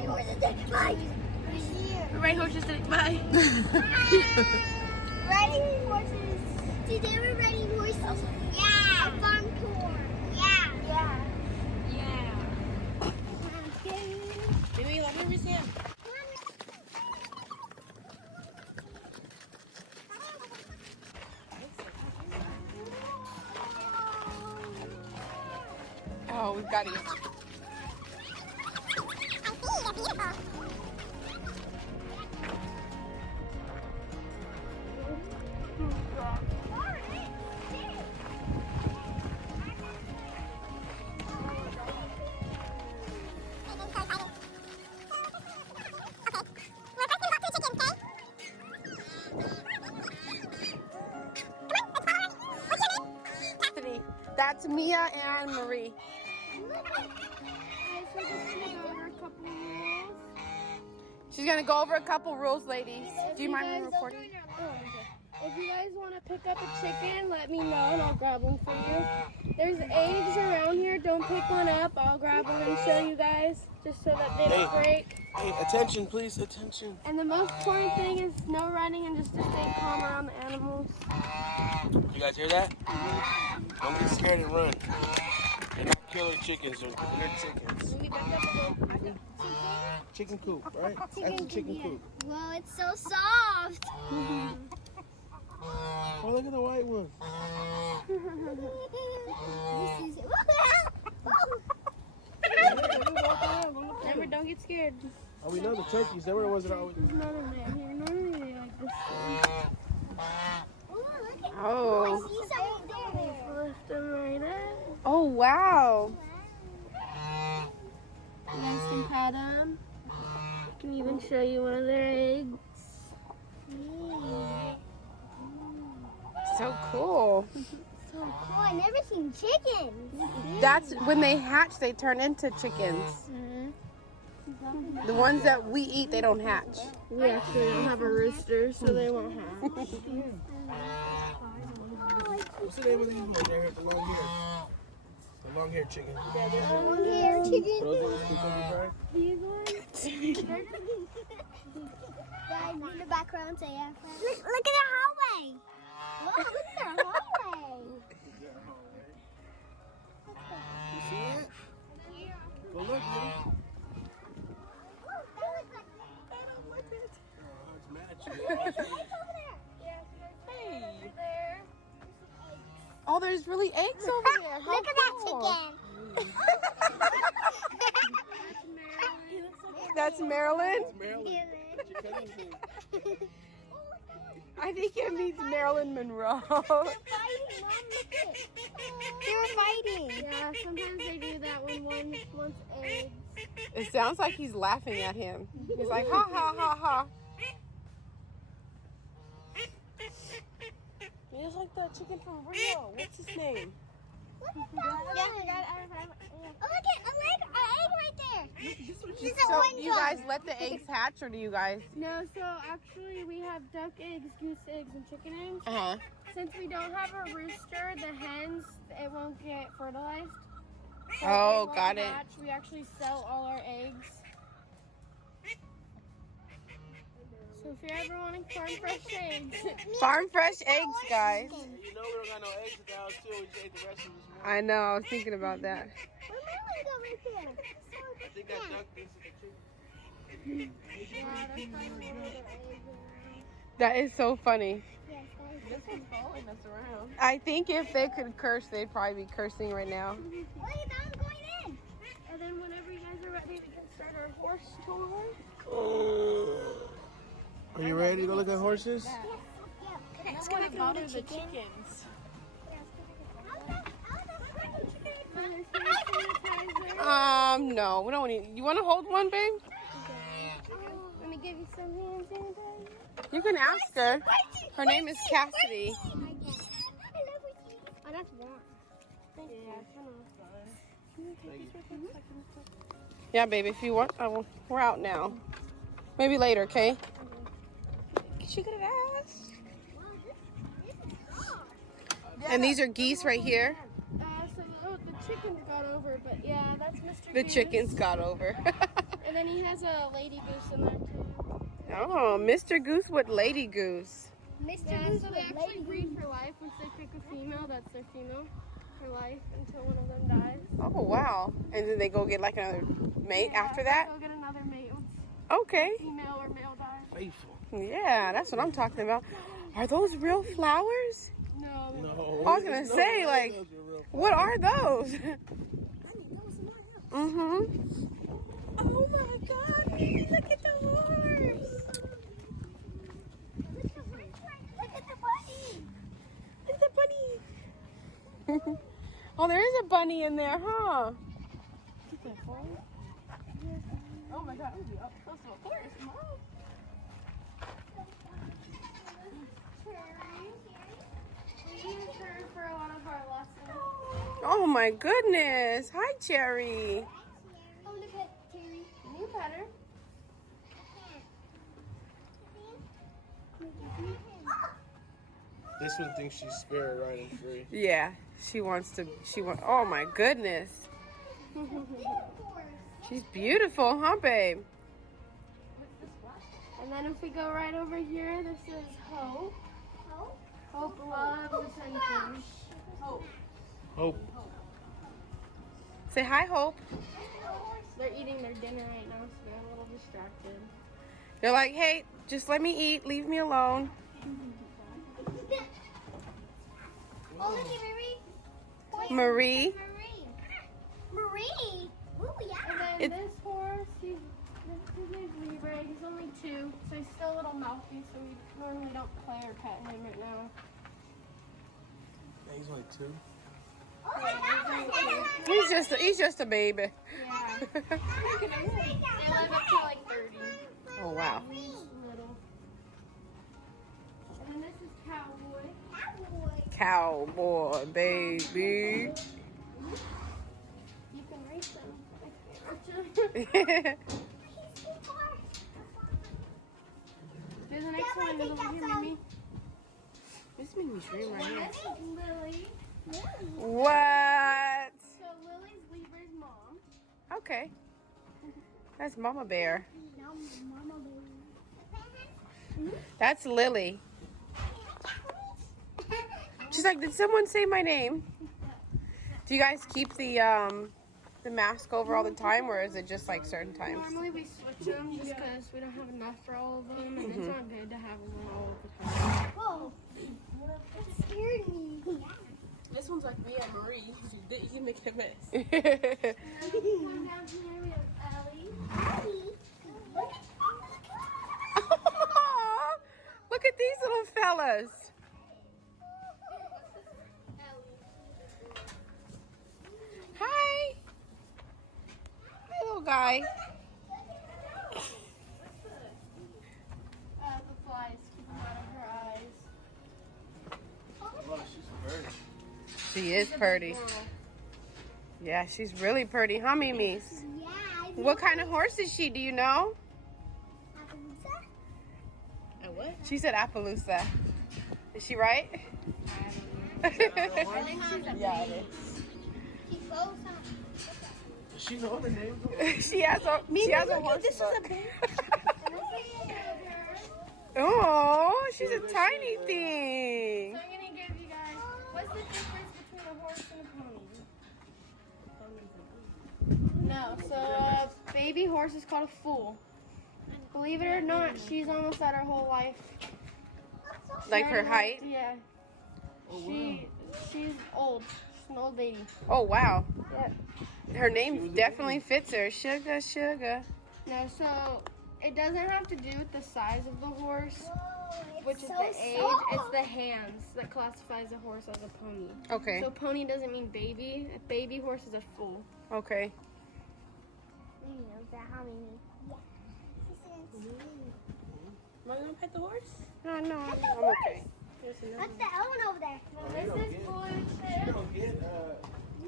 riding horses today. Bye. We're riding horses today. Bye. Riding horses. Today we're riding horses. Yeah. A farm tour. Yeah. Yeah. Baby, let me see him. Oh, we've got to eat. That's Mia and Marie. She's gonna go over a couple rules, ladies. Do you mind me recording? If you guys want to pick up a chicken, let me know and I'll grab one for you. There's eggs around here. Don't pick one up. I'll grab one and show you guys, just so that they don't break. Hey, attention, please, attention. And the most important thing is no running and just to stay calm around the animals. You guys hear that? Don't get scared and run. They're not killer chickens, they're chickens. Chicken coop, right? That's a chicken coop. Whoa, it's so soft. Oh, look at the white one. Remember, don't get scared. Oh, we know the turkeys. They were the ones that always. There's none of them here. Normally they like this. Oh. Lift them right up. Oh, wow. You guys can pet them. I can even show you one of their eggs. So cool. So cool. I've never seen chickens. That's when they hatch, they turn into chickens. The ones that we eat, they don't hatch. We actually don't have a rooster, so they won't have. What's the name of these ones? They're here, the long hair. The long hair chicken. Long hair chicken. Those are the chickens, These ones? Guys, in the background, say yeah. Look at the hallway. Whoa, look at the hallway. You see it? Go look, man. It's matching. Hey. Oh, there's really eggs over there. How Look at that chicken. That's Marilyn. Maryland. I think it means Marilyn Monroe. They're fighting, Mom. Look it. They're fighting. Yeah, sometimes they do that when one wants eggs. It sounds like he's laughing at him. He's like, ha ha ha ha. He's like the chicken from Rio. What's his name? Look at that. Yeah, I got it. Oh, look at an egg right there. This is So orange do you guys let the eggs hatch, or do you guys? No, so actually we have duck eggs, goose eggs, and chicken eggs. Uh-huh. Since we don't have a rooster, the hens, it won't get fertilized. So Oh, they won't got it. hatch. We actually sell all our eggs. So if you're ever wanting farm fresh eggs, Farm fresh eggs, guys. You know we don't got no eggs at the house, too. We just ate the rest of this morning. I know, I was thinking about that. Where'd my one go right there? I think that duck thinks it's a chicken. That is so funny. Yes, guys. This one's following us around. I think if they could curse, they'd probably be cursing right now. Look at that one going in. and then whenever you guys are ready, we can start our horse tour. Are you ready to go look at horses? It's gonna bother the chickens. No, we don't need. You want to hold one, babe? Let me give you some hand sanitizer. You can ask her. Her name is Cassidy. Oh, that's warm. Yeah, baby, if you want, we're out now. Maybe later, okay? She could have asked. And these are geese right here. So the chickens got over, but yeah, that's Mr. The Goose. chickens got over. And then he has a lady goose in there too. Oh, Mr. Goose with Lady Goose. Mr. Yeah, Goose so with they a actually lady breed goose. for life. Once they pick a female, that's their female for life until one of them dies. Oh, wow. And then they go get like another mate after that? Go get another mate once Okay. female or male dies. Faithful. Yeah, that's what I'm talking about. Are those real flowers? No. No. I was gonna say, like, what are those? Mm-hmm. Oh my God, baby, look at the horse. Look at the bunny. Look at the bunny. Oh, there is a bunny in there, huh? Oh my god, I'm gonna be up close to a horse, Mom. We use her for a lot of our lessons. Oh my goodness. Hi, Cherry. Oh, look at Terry. Can you pet her? This one thinks she's spirit riding free. Yeah, oh my goodness. She's beautiful, huh, babe? And then if we go right over here, this is Hope. Hope loves attention. Hope. Say hi, Hope. They're eating their dinner right now, so they're a little distracted. They're like, hey, just let me eat. Leave me alone. Oh, look at Marie. Marie. Marie. Ooh, yeah. And then this horse, his name's Libra. He's only 2, so he's still a little mouthy, so we normally don't play or pet him right now. Yeah, he's only 2. Oh my God. He's just a baby. Yeah. They live up to like 30. Oh wow. Little. And then this is Cowboy. Cowboy, baby. You can race them. There's the next one is over here, Mimi. This made me dream right here. This is Lily. What? So Lily's Libra's mom. Okay. That's Mama Bear. That's Lily. She's like, did someone say my name? Do you guys keep the mask over all the time, or is it just like certain times? Normally we switch them just because we don't have enough for all of them, and it's not good to have them all the time. Whoa. That scared me. This one's like me and Marie. You can make a mess. Come down here, we have Ellie. Look at these little fellas. Hi. Hi, little guy. The flies keep them out of her eyes. Oh, she's pretty. She is pretty. Yeah, she's really pretty, huh, Mimi's? Yeah. What kind of horse is she? Do you know? A what? She said Appaloosa. Is she right? I think she's a Yeah, baby. it Does she know the name? she has a horse this is a book. baby. Oh, she's a tiny thing. So I'm gonna give you guys, what's the difference between a horse and a pony? No, so a baby horse is called a foal. Believe it or not, she's almost at her whole life. Like her height? Yeah. She's old. She's an old lady. Oh, wow. Yeah. Her name definitely fits her. Sugar, sugar. No, so it doesn't have to do with the size of the horse, which is so the age. soft. It's the hands that classifies a horse as a pony. Okay. So pony doesn't mean baby. A baby horse is a foal. Okay. Am I gonna pet the horse? No, I'm okay. What's the other one over there? This is blue She chip. don't get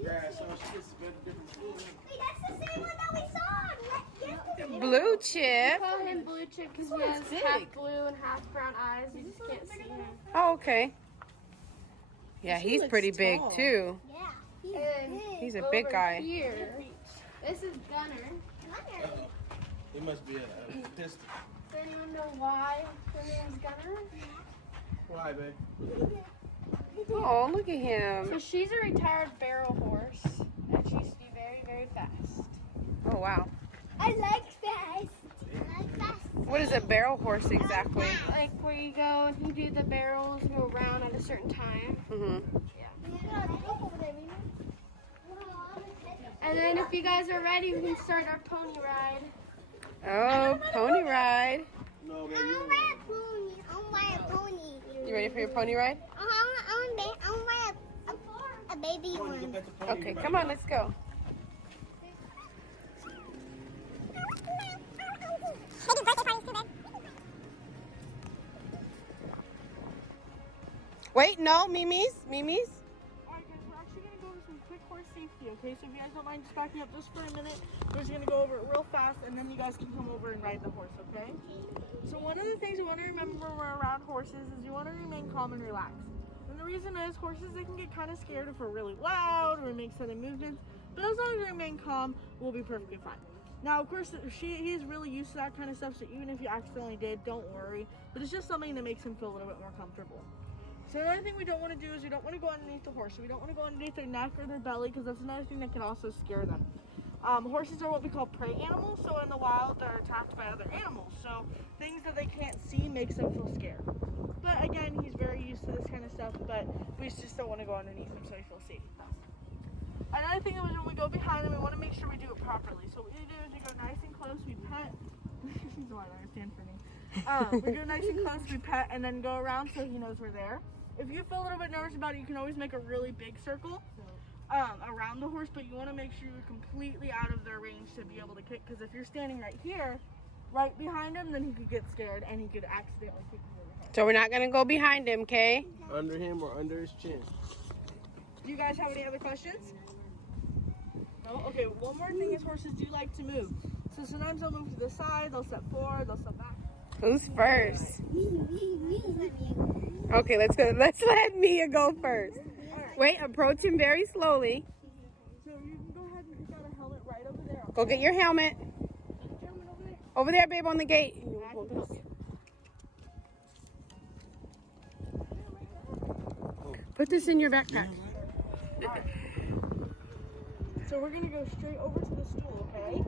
grass, so she gets different food. Wait, that's the same one that we saw yesterday. Blue We chip. call him blue chip because he has half blue and half brown eyes. You just can't see him. Oh, okay. Yeah, he's pretty big too. Yeah. And He's a big over guy. Here, this is Gunner. It must be a pistol. Does anyone know why her name's Gunner? Why, babe? Oh, look at him. So she's a retired barrel horse, and she used to be very, very fast. Oh, wow. I like fast. I like fast. What is a barrel horse exactly? Like where you go and you do the barrels go around at a certain time. Mm-hmm. And then if you guys are ready, we can start our pony ride. Oh, pony ride. No, baby. I want to ride a pony. I want to ride a pony. You ready for your pony ride? I want to ride a baby one. Okay, come on, let's go. Wait, no, Mimi's. Alright guys, we're actually going to go over some quick horse safety, okay? So if you guys don't mind just backing up just for a minute, we're just going to go over it real fast and then you guys can come over and ride the horse, okay? So one of the things you want to remember when we're around horses is you want to remain calm and relaxed. And the reason is horses, they can get kind of scared if we're really loud or make sudden movements, but as long as we remain calm, we'll be perfectly fine. Now, of course, he is really used to that kind of stuff, so even if you accidentally did, don't worry. But it's just something that makes him feel a little bit more comfortable. So another thing we don't want to do is we don't want to go underneath the horse. So we don't want to go underneath their neck or their belly because that's another thing that can also scare them. Horses are what we call prey animals. So in the wild, they're attacked by other animals. So things that they can't see makes them feel scared. But again, he's very used to this kind of stuff, but we just don't want to go underneath him so he feels safe with us. Another thing is when we go behind him, we want to make sure we do it properly. So what we do is we go nice and close, we pet. He's a white dog, stand for me. We go nice and close, we pet, and then go around so he knows we're there. If you feel a little bit nervous about it, you can always make a really big circle around the horse, but you want to make sure you're completely out of their range to be able to kick, because if you're standing right here, right behind him, then he could get scared and he could accidentally kick you in the head. So we're not going to go behind him, okay? Under him or under his chin. Do you guys have any other questions? No? Okay, one more thing is horses do like to move. So sometimes they'll move to the side, they'll step forward, they'll step back. Who's first? Me. Okay, let's go. Let's let Mia go first. Wait, approach him very slowly. So you can go ahead and pick out a helmet right over there. Go get your helmet. Gentlemen, over there. Over there, babe, on the gate. Put this in your backpack. So we're gonna go straight over to the stool, okay?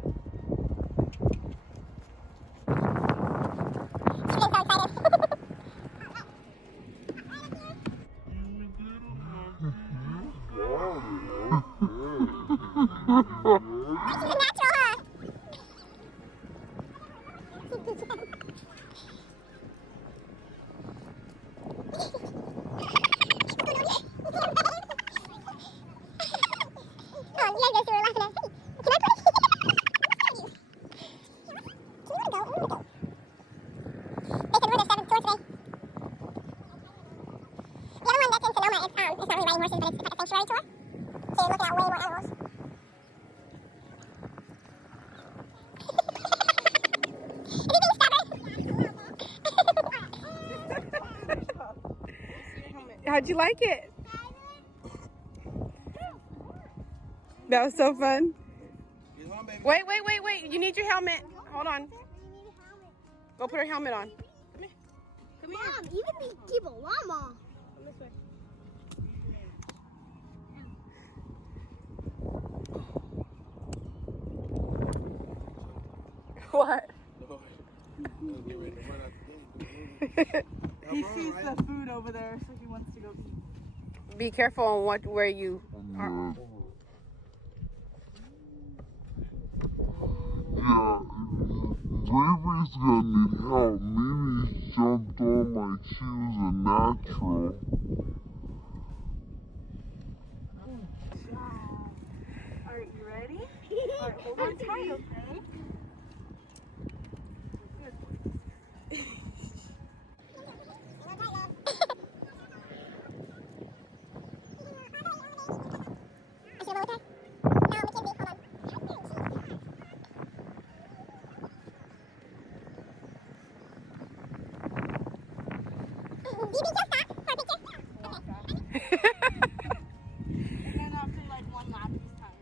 How'd you like it? That was so fun. Wait. You need your helmet. Hold on. Go put her helmet on. Mom, even the keep a llama. This way. What? He sees the food over there, so he wants to go eat. Be careful on where you are. Yeah, Baby's gonna need help. Mimi's jumped on my shoes a natural. Alright, you ready? Alright, hold on tight, okay? And then after like one lap, he's tired.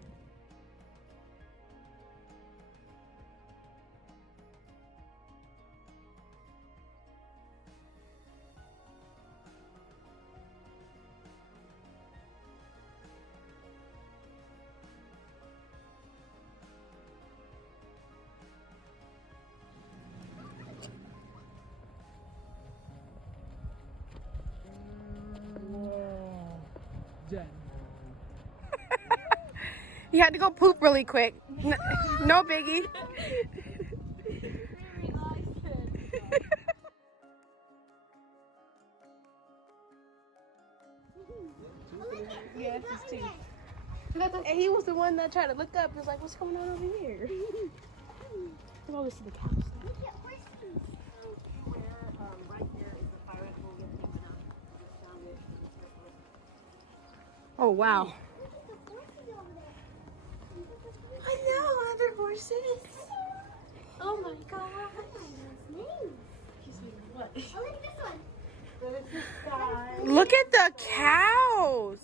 He had to go poop really quick. No biggie. Yes, it's two. And he was the one that tried to look up. He was like, what's going on over here? Let's always see the cows. Oh, wow. I know, other horses. Oh my god. What? Oh, look at this one. Look at the cows.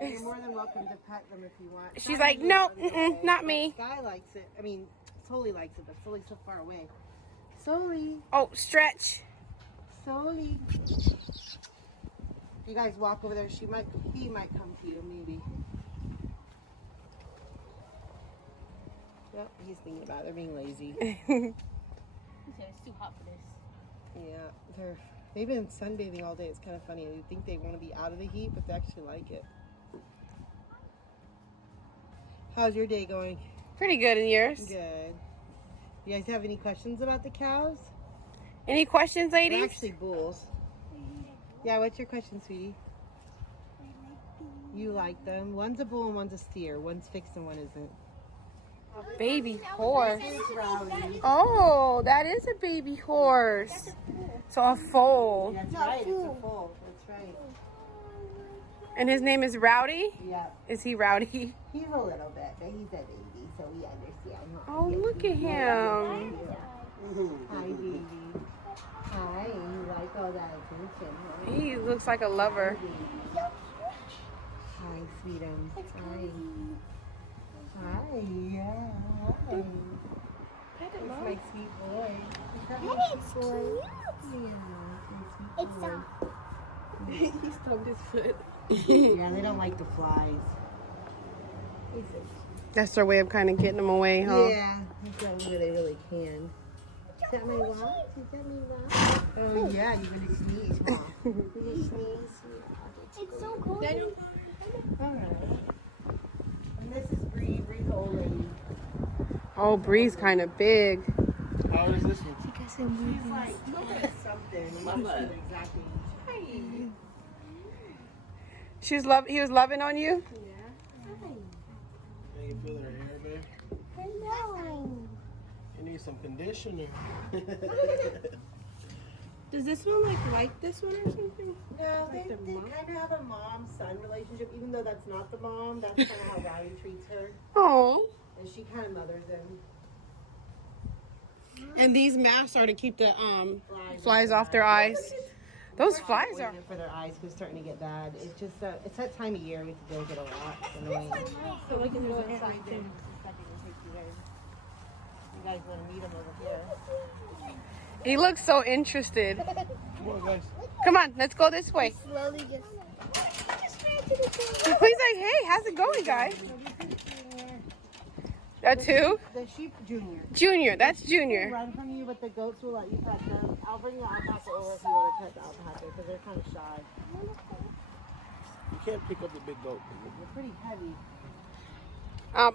You're more than welcome to pet them if you want. She's like, no, not me. Sky likes it. I mean, Soli likes it, but Soli's so far away. Soli. Oh, stretch. Soli. You guys walk over there. He might come to you, maybe. Yep, he's thinking about it. They're being lazy. He said it's too hot for this. Yeah, they've been sunbathing all day. It's kind of funny. You think they want to be out of the heat, but they actually like it. How's your day going? Pretty good in yours. Good. You guys have any questions about the cows? Any questions, They're ladies? actually bulls. Yeah, what's your question, sweetie? You like them. One's a bull and one's a steer. One's fixed and one isn't. Baby horse. Oh, that is a baby horse. So a foal. That's right, it's a foal. That's right. And his name is Rowdy? Yeah. Is he rowdy? He's a little bit, but he's a baby, so we understand. Oh, look at him. Hi, baby. Hi, you like all that attention, huh? He looks like a lover. Hi, sweetums. Hi. Hi, yeah. Hi. That's my sweet boy. It's cute. Yeah, It's he stubbed his foot. Yeah, they don't like the flies. That's their way of kind of getting them away, huh? Yeah, that's the only way they really can. Is that my watch? Is that my watch? Oh yeah, you're gonna sneeze, huh? You're gonna sneeze. It's so cool. Alright. And this is Bree. Bree's old lady. Oh, Bree's kind of big. How is this one? She's like 20 something. I'm not sure exactly. He was loving on you? Can you feel her hair, babe? Hello. You need some conditioner. Does this one like this one or something? No, they kind of have a mom-son relationship, even though that's not the mom. That's kind of how Rowdy treats her. Oh. And she kind of mothers him. And these masks are to keep the flies off their eyes. Those flies are. Waiting for their eyes because it's starting to get bad. It's just it's that time of year we have to deal with it a lot. It's annoying. So we can go inside too. You guys want to meet him over here? He looks so interested. Come on, guys. Come on, let's go this way. Slowly just ran to the He's like, hey, how's it going, guys? That's who? The sheep junior. Junior, that's They Junior. run from you, but the goats will let you pet them. I'll bring the alpaca over if you want to pet the alpaca because they're kind of shy. You can't pick up the big goat. They're pretty heavy.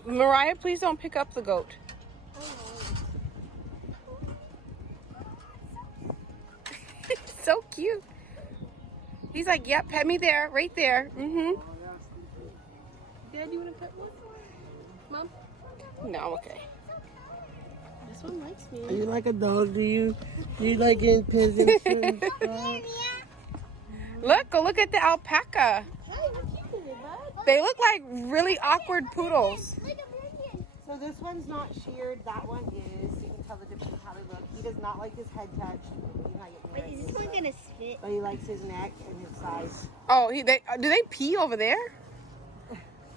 Mariah, please don't pick up the goat. So cute. He's like, yep, pet me there, right there. Mm-hmm. Dad, you want to pet one? Mom? No, I'm okay. This one likes me. Are you like a dog? Do you like getting peasants and stuff? Look, go look at the alpaca. They look like really awkward poodles. So this one's not sheared. That one is. So you can tell the difference in how they look. He does not like his head touched. He's not getting near Is this one gonna spit? But he likes his neck and his size. Oh, do they pee over there?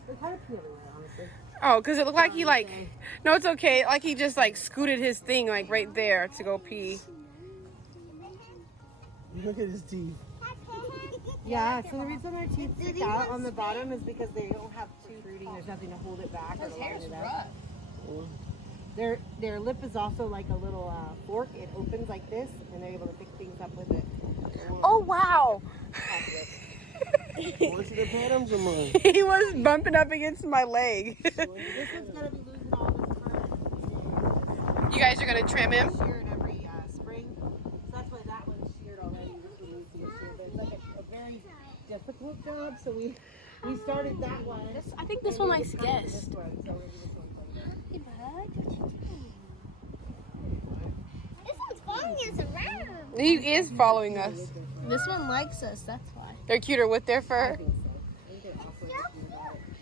They're kind of pee everywhere, honestly. Oh, because it looked like he no, it's okay. Like he just scooted his thing right there to go pee. Look at his teeth. Yeah, so the reason their teeth stick out on the bottom is because they don't have protruding. There's nothing to hold it back or line it up. Their lip is also like a little fork. It opens like this, and they're able to pick things up with it. Oh, wow. What's the pet him some more? He was bumping up against my leg. This one's gonna be losing all of his fur. You guys are gonna trim him? Sheared every spring. So that's why that one's sheared already. This one needs to get sheared. But it's like a very difficult job. So we started that one. I think this one likes This guests. one. So we're gonna do this one first. This one's following us around. He is following us. This one likes us, that's why. They're cuter with their fur.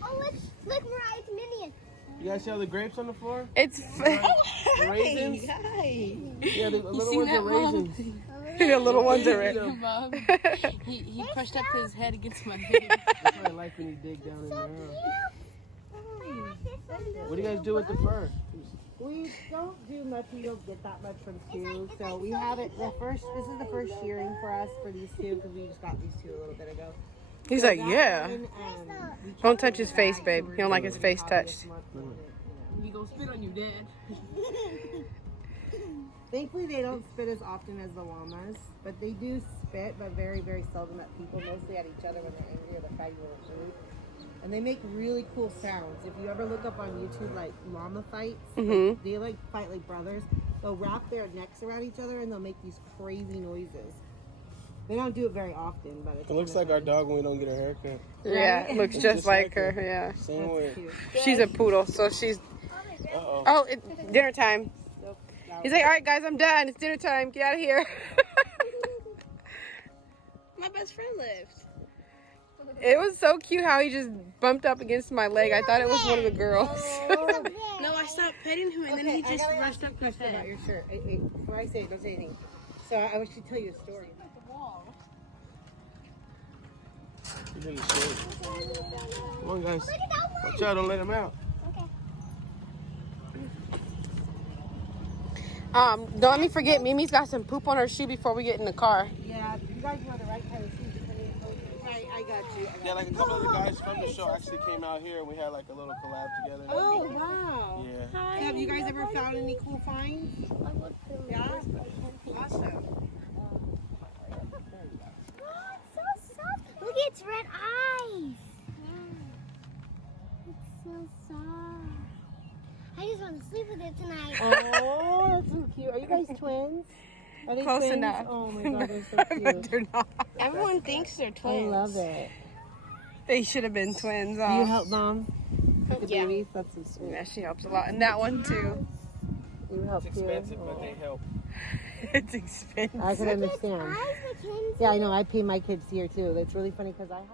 Oh, look, Mariah's minion. You guys see all the grapes on the floor? It's The raisins? Yeah, the little ones are raisins. the little ones are red. Mom, he pushed up his head against my leg. That's what I like when you dig down in there. What do you guys do with the fur? We don't do much. We don't get that much from Stu. So we have it. This is the first shearing for us for these two because we just got these two a little bit ago. He's So like, that yeah. one, we Don't kept touch it his in face, the babe. bag, He don't like his so face we're touched. this month. He gonna spit on you, Dad. Thankfully, they don't spit as often as the llamas, but they do spit, but very, very seldom at people, mostly at each other when they're angry or they're fighting over food. And they make really cool sounds. If you ever look up on YouTube, like llama fights, they like fight like brothers. They'll wrap their necks around each other and they'll make these crazy noises. They don't do it very often, but it's It looks like our dog when we don't get a haircut. Yeah, it looks just like her. Yeah. Same way. cute. She's a poodle, so she's. Uh-oh. Oh, it's dinner time. He's like, all right, guys, I'm done. It's dinner time. Get out of here. My best friend left. It was so cute how he just bumped up against my leg. I thought it was one of the girls. No, I stopped petting him and then he just rushed up his About head. your shirt. Wait, before I say it, don't say anything. So I should tell you a story. He's in the shade. Come on, guys. Watch out, don't let him out. Don't let me forget, Mimi's got some poop on her shoe before we get in the car. Yeah, you guys wear the right kind of shoes. I got you. Yeah, like a couple of the guys from the show actually came out here and we had like a little collab together. Oh, wow. Yeah. Have you guys ever found any cool finds? Yeah? Awesome. So soft. Look, it's red eyes. It's so soft. I just want to sleep with it tonight. Oh, that's so cute. Are you guys twins? Are they Close twins? enough. Oh my god, they're so But cute. they're not. Everyone thinks they're I twins. love it. They should have been twins. Do you help mom? With the Yeah. babies? That's so sweet. Yeah, she helps a lot. And that one too. You help It's too? expensive, but they help. It's expensive. I can understand. Eyes, Mackenzie. Yeah, I know. I pay my kids here too. It's really funny because I have